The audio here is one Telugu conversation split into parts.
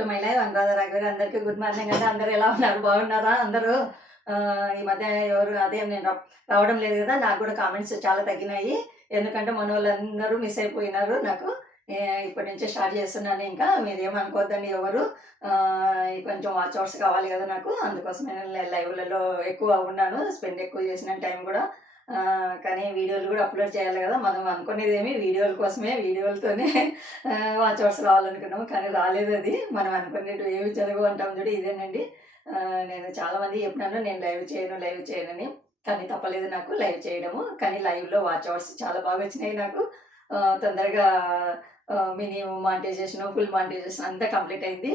టు మై లైవ్ అనురాధ రాఘవేర్ అందరికీ గుడ్ మార్నింగ్ అండి. అందరూ ఎలా ఉన్నారు? బాగున్నారా? అందరూ? ఈ మధ్య ఎవరు అదే నేను రావడం లేదు కదా. నాకు కూడా కామెంట్స్ చాలా తగ్గినాయి. ఎందుకంటే మన వాళ్ళందరూ మిస్ అయిపోయినారు నాకు. ఇప్పటి నుంచే స్టార్ట్ చేస్తున్నాను ఇంకా. మీరు ఏమనుకోద్దండి ఎవరు? కొంచెం వాచ్ అవర్స్ కావాలి కదా నాకు. అందుకోసం నేను లైవ్లలో ఎక్కువ ఉన్నాను. స్పెండ్ ఎక్కువ చేసిన టైం కూడా. కానీ వీడియోలు కూడా అప్లోడ్ చేయాలి కదా మనం అనుకునేది ఏమి వీడియోల కోసమే వీడియోలతోనే వాచ్ అవర్స్ రావాలనుకున్నాము కానీ రాలేదు అది. మనం అనుకునేది ఏమి జరగవు అంటాం చూడు ఇదేనండి. నేను చాలా మంది చెప్పినాను నేను లైవ్ చేయను లైవ్ చేయనని. కానీ తప్పలేదు నాకు లైవ్ చేయడము. కానీ లైవ్లో వాచ్ అవర్స్ చాలా బాగా వచ్చినాయి నాకు. తొందరగా మినిమం మాంటేజేషన్ ఫుల్ మాంటేజేషన్ అంతా కంప్లీట్ అయింది.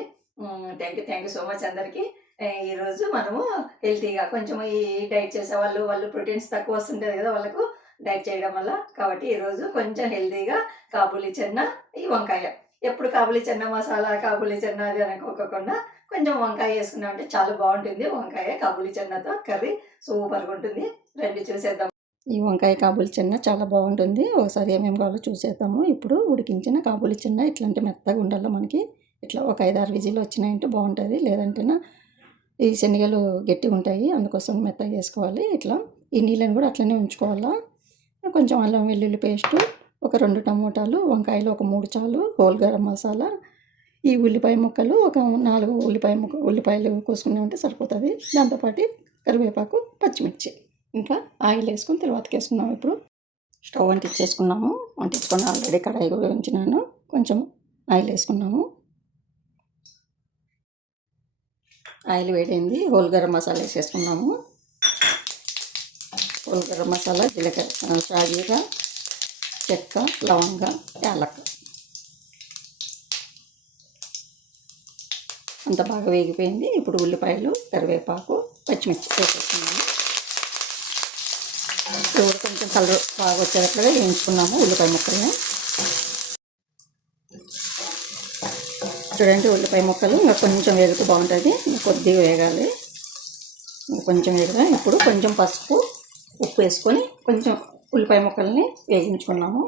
Thank you thank you so much అందరికీ. ఈరోజు మనము హెల్తీగా కొంచెం ఈ డైట్ చేసే వాళ్ళు వాళ్ళు ప్రోటీన్స్ తక్కువ వస్తుంటుంది కదా వాళ్ళకు డైట్ చేయడం వల్ల. కాబట్టి ఈరోజు కొంచెం హెల్తీగా కాబూలి చెన్న ఈ వంకాయ. ఎప్పుడు కాబూలి చెన్న మసాలా కాబూలి చెన్న అది అనుకోకుండా కొంచెం వంకాయ వేసుకున్నాం అంటే చాలా బాగుంటుంది. వంకాయ కాబూలి చెన్నతో కర్రీ సూపర్గా ఉంటుంది. రెండు చూసేద్దాం. ఈ వంకాయ కాబూలి చెన్న చాలా బాగుంటుంది. ఒకసారి ఏమేమి కావాలో చూసేద్దాము. ఇప్పుడు ఉడికించిన కాబూలి చెన్న ఇట్లాంటి మెత్తగా ఉండాలి మనకి? ఇట్లా ఒక ఐదారు విజిల్ వచ్చినాయంటే బాగుంటుంది. లేదంటేనా ఈ శనగలు గట్టిగా ఉంటాయి అందుకోసం మెత్తగా చేసుకోవాలి. ఇట్లా ఈ నీళ్ళని కూడా అట్లనే ఉంచుకోవాలా. కొంచెం అల్లం వెల్లుల్లి పేస్టు ఒక రెండు టమోటాలు వంకాయలు ఒక మూడు చాలు హోల్ గరం మసాలా ఈ ఉల్లిపాయ ముక్కలు ఒక నాలుగు ఉల్లిపాయ ముక్క ఉల్లిపాయలు కోసుకునే ఉంటే సరిపోతుంది. దాంతోపాటు కరివేపాకు పచ్చిమిర్చి. ఇంకా ఆయిల్ వేసుకొని తర్వాత వేసుకున్నాము ఇప్పుడు. స్టవ్ అంటించేసుకున్నాము. అంటించుకొని ఆల్రెడీ కడాయి కూడా ఉంచినాను కొంచెం ఆయిల్ వేసుకున్నాము. ఆయిల్ వేడైంది. హోల్ గరం మసాలా వేసేసుకున్నాము. హోల్ గరం మసాలా జీలకర్ర షాజీరా చెక్క లవంగ యాలక్క. అంత బాగా వేగిపోయింది. ఇప్పుడు ఉల్లిపాయలు కరివేపాకు పచ్చిమిర్చి వేసేసుకున్నాము. ఇప్పుడు కొంచెం కలర్ బాగా వచ్చేటట్లుగా వేయించుకున్నాము ఉల్లిపాయ ముక్కల్ని. చూడండి ఉల్లిపాయ ముక్కలు ఇంకా కొంచెం వేగితే బాగుంటుంది. కొద్దిగా వేగాలి. కొంచెం వేగదా ఇప్పుడు కొంచెం పసుపు ఉప్పు వేసుకొని కొంచెం ఉల్లిపాయ ముక్కల్ని వేగించుకున్నాము.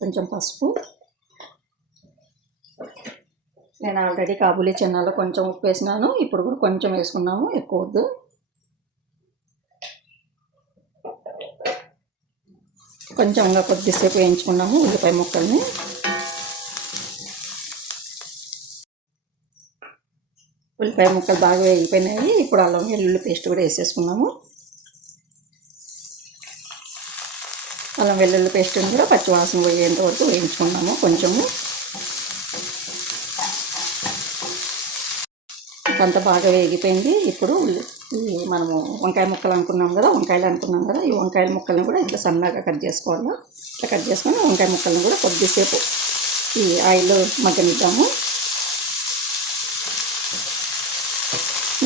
కొంచెం పసుపు. నేను ఆల్రెడీ కాబూలీ చెన్నాలో కొంచెం ఉప్పు వేసినాను. ఇప్పుడు కూడా కొంచెం వేసుకున్నాము. ఎక్కువ వద్దు. కొంచెం ఇంకా కొద్దిసేపు వేయించుకున్నాము ఉల్లిపాయ ముక్కల్ని. ఉల్లిపాయ ముక్కలు బాగా వేగిపోయినాయి. ఇప్పుడు అల్లం వెల్లుల్లి పేస్ట్ కూడా వేసేసుకున్నాము. అల్లం వెల్లుల్లి పేస్ట్ కూడా పచ్చివాసన పోయేంత వరకు వేయించుకున్నాము కొంచెము. అంత బాగా వేగిపోయింది. ఇప్పుడు ఉల్లి- ఈ మనము వంకాయ ముక్కలు అనుకున్నాం కదా వంకాయలు అనుకున్నాం కదా ఈ వంకాయల ముక్కల్ని కూడా ఇట్లా సన్నగా కట్ చేసుకోవాలి? ఇట్లా కట్ చేసుకొని వంకాయ ముక్కల్ని కూడా కొద్దిసేపు ఈ ఆయిల్లో మగ్గనిద్దాము.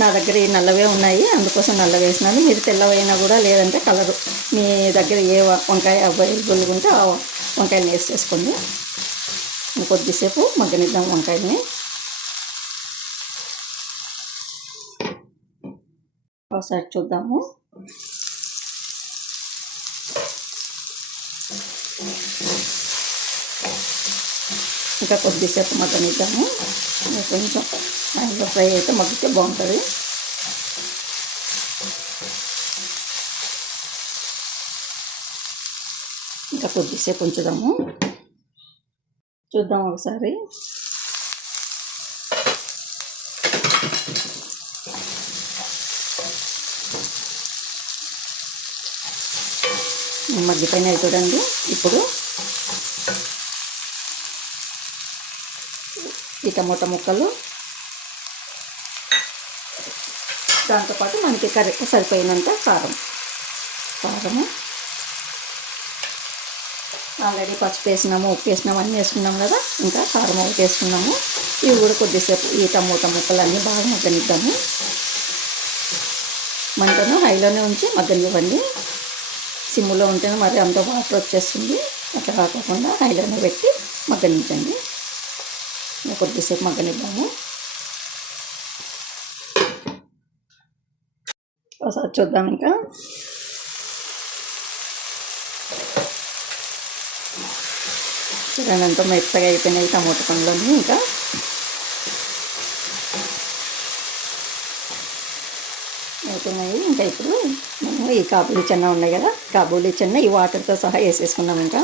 నా దగ్గర ఈ నల్లవే ఉన్నాయి. అందుకోసం నల్ల వేసినాను. మీరు తెల్లవైనా కూడా లేదంటే కలరు. మీ దగ్గర ఏ వంకాయ అవైలబుల్గా ఉంటే ఆ వంకాయలు వేసి చేసుకోండి. కొద్దిసేపు మగ్గనిద్దాం వంకాయల్ని. ఒకసారి చూద్దాము. ఇంకా కొద్దిసేపు మటన్ ఇద్దాము కొంచెం దాంట్లో ఫ్రై అయితే మగ్గితే బాగుంటుంది ఇంకా కొద్దిసేపు ఉంచుదాము చూద్దాం ఒకసారి మగ్గిపోయినాయి చూడండి ఇప్పుడు ఈ టమోటా ముక్కలు. దాంతోపాటు మనకి కరెక్ట్ సరిపోయినంత కారం. కారము. ఆల్రెడీ పసుపు వేసినాము ఉప్పు వేసినాము అన్నీ వేసుకున్నాం కదా. ఇంకా కారం ఒకటి వేసుకున్నాము. ఇవి కూడా కొద్దిసేపు ఈ టమోటా ముక్కలు అన్నీ బాగా మగ్గనిద్దాము. మంటను హైలోనే ఉంచి మగ్గనివ్వండి. సిమ్లో ఉంటేనే మరి అంత వాటర్ వచ్చేస్తుంది. అట్లా కాకుండా హైలోనే పెట్టి మగ్గనించండి. కొద్దిసేపు మగ్గనిద్దాము. ఒకసారి చూద్దాం ఇంకా. చూడండి ఎంతో మెత్తగా అయిపోయినాయి టమోటా పండ్లన్నీ ఇంకా. అయిపోయినాయి. ఇంకా ఇప్పుడు మేము ఈ కాబూలి చెన్న ఉన్నాయి కదా కాబూలీ చెన్న ఈ వాటర్తో సహా వేసేసుకున్నాం ఇంకా.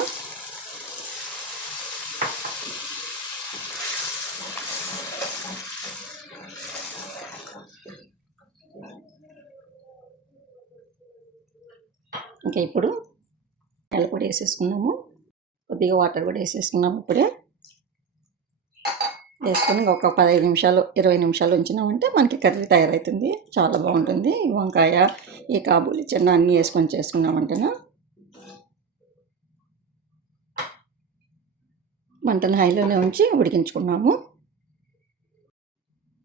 ఇంకా ఇప్పుడు పొడి వేసేసుకున్నాము. కొద్దిగా వాటర్ కూడా వేసేసుకున్నాము ఇప్పుడే. వేసుకొని ఒక పదహైదు నిమిషాలు ఇరవై నిమిషాలు ఉంచినామంటే మనకి కర్రీ తయారవుతుంది చాలా బాగుంటుంది. వంకాయ ఈ కాబూలి చిన్న అన్నీ వేసుకొని చేసుకున్నామంటేనా? మంటను హైలోనే ఉంచి ఉడికించుకున్నాము.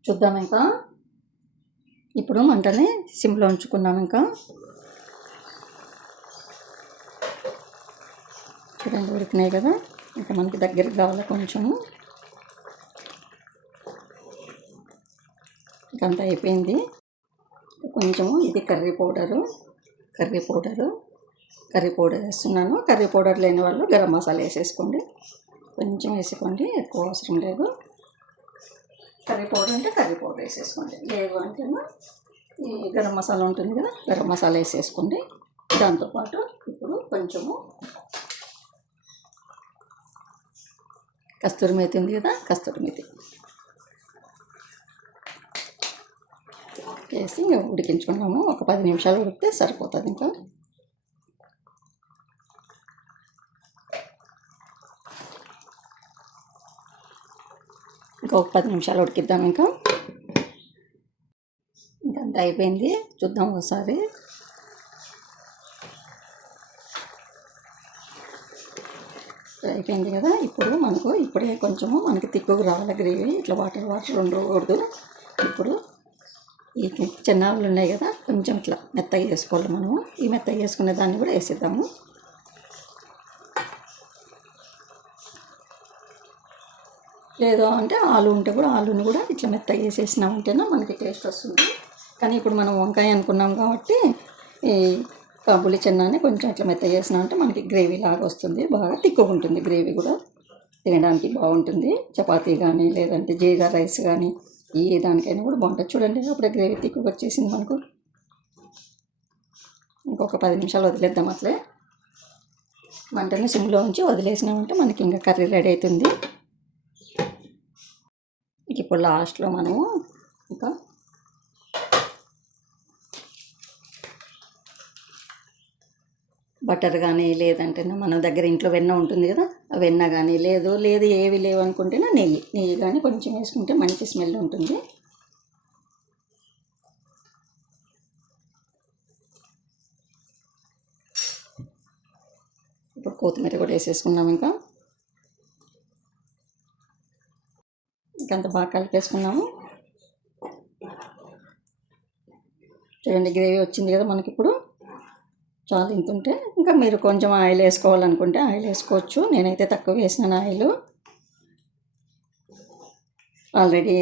చూద్దాం ఇంకా. ఇప్పుడు మంటని సిమ్లో ఉంచుకున్నాం ఇంకా. చూడండి ఉడికినాయి కదా. ఇంకా మనకి దగ్గరికి కావాలి కొంచెము. ఇంకంతా అయిపోయింది. కొంచెము ఇది curry powder curry powder curry powder వేస్తున్నాను. కర్రీ పౌడర్ లేని వాళ్ళు గరం మసాలా వేసేసుకోండి. కొంచెం వేసుకోండి ఎక్కువ అవసరం లేదు. కర్రీ పౌడర్ అంటే కర్రీ పౌడర్ వేసేసుకోండి. లేదు అంటే ఈ గరం మసాలా ఉంటుంది కదా గరం మసాలా వేసేసుకోండి. దాంతోపాటు ఇప్పుడు కొంచెము కస్తూరి మేతి ఉంది కదా కస్తూరి మేతి వేసి ఉడికించుకున్నాము. ఒక పది నిమిషాలు ఉడికితే సరిపోతుంది ఇంకా. ఇంకా ఒక పది నిమిషాలు ఉడికిద్దాం ఇంకా. ఇంకా అంత అయిపోయింది. చూద్దాం ఒకసారి. అయిపోయింది కదా. ఇప్పుడు మనకు ఇప్పుడే కొంచెము మనకి తిక్కుకు రావాలి గ్రేవీ. ఇట్లా వాటర్ వాటర్ ఉండకూడదు. ఇప్పుడు ఈ చిన్నావులు ఉన్నాయి కదా కొంచెం ఇట్లా మెత్తగా వేసుకోవాలి మనము. ఈ మెత్తగా వేసుకునే దాన్ని కూడా వేసేద్దాము. లేదు అంటే ఆలు ఉంటే కూడా ఆలుని కూడా ఇట్లా మెత్తగా వేసేసినామంటేనే మనకి టేస్ట్ వస్తుంది. కానీ ఇప్పుడు మనం వంకాయ అనుకున్నాం కాబట్టి ఈ కాబులి చెన్నాని కొంచెం ఇట్లా చేసినా అంటే మనకి గ్రేవీ లాగా వస్తుంది. బాగా తిక్కుగా ఉంటుంది గ్రేవీ కూడా. తినడానికి బాగుంటుంది. చపాతీ కానీ లేదంటే జీరా రైస్ కానీ ఏ దానికైనా కూడా బాగుంటుంది. చూడండి అప్పుడే గ్రేవీ తిక్కుగా వచ్చేసింది మనకు. ఇంకొక పది నిమిషాలు వదిలేద్దాం అట్లే. మంటని సిమ్లో ఉంచి వదిలేసినామంటే మనకి ఇంకా కర్రీ రెడీ అవుతుంది. ఇప్పుడు లాస్ట్లో మనము ఇంకా బటర్ కానీ లేదంటే మన దగ్గర ఇంట్లో వెన్న ఉంటుంది కదా ఆ వెన్న కానీ లేదు లేదు ఏవి లేవు అనుకుంటేనే నెయ్యి. నెయ్యి కానీ కొంచెం వేసుకుంటే మంచి స్మెల్ ఉంటుంది. ఇప్పుడు కొత్తిమీర కూడా వేసేసుకున్నాం ఇంకా. ఇంకంత బాగా కలిపేసుకున్నాము. చూడండి గ్రేవీ వచ్చింది కదా మనకి ఇప్పుడు చాలా ఇంత ఉంటే ఇంకా మీరు కొంచెం ఆయిల్ వేసుకోవాలనుకుంటే ఆయిల్ వేసుకోవచ్చు. నేనైతే తక్కువ వేసినాను ఆయిల్. ఆల్రెడీ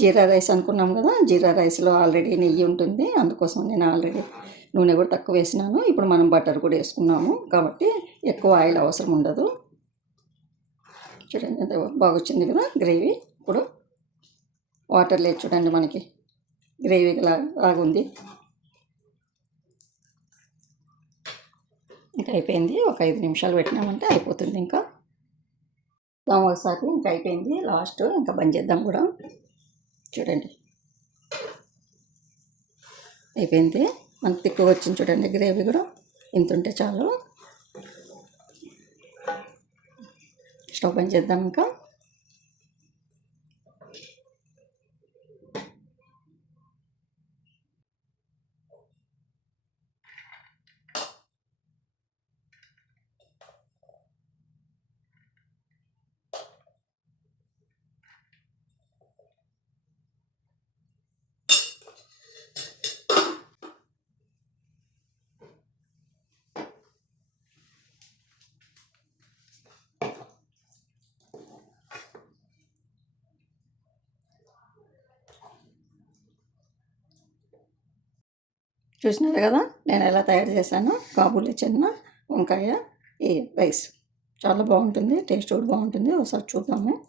జీరా రైస్ అనుకున్నాం కదా జీరా రైస్లో ఆల్రెడీ నెయ్యి ఉంటుంది. అందుకోసం నేను ఆల్రెడీ నూనె కూడా తక్కువ వేసినాను. ఇప్పుడు మనం బటర్ కూడా వేసుకున్నాము. కాబట్టి ఎక్కువ ఆయిల్ అవసరం ఉండదు. చూడండి బాగా వచ్చింది కదా గ్రేవీ. ఇప్పుడు వాటర్ లేదు చూడండి మనకి. గ్రేవీ లాగా ఉంది ఇంకా అయిపోయింది. ఒక ఐదు నిమిషాలు పెట్టినామంటే అయిపోతుంది ఇంకా. ఒకసారి ఇంకా అయిపోయింది లాస్ట్. ఇంకా బంద్ చేద్దాం కూడా. చూడండి. అయిపోయింది. మనకు తిక్కువ వచ్చింది చూడండి గ్రేవీ కూడా. ఇంత ఉంటే చాలు. స్టవ్ బంద్ చేద్దాం ఇంకా. చూసినారు కదా? నేను ఎలా తయారు చేశాను కాబూలి చిన్న వంకాయ ఈ రైస్. చాలా బాగుంటుంది టేస్ట్ కూడా బాగుంటుంది. ఒకసారి చూద్దాము.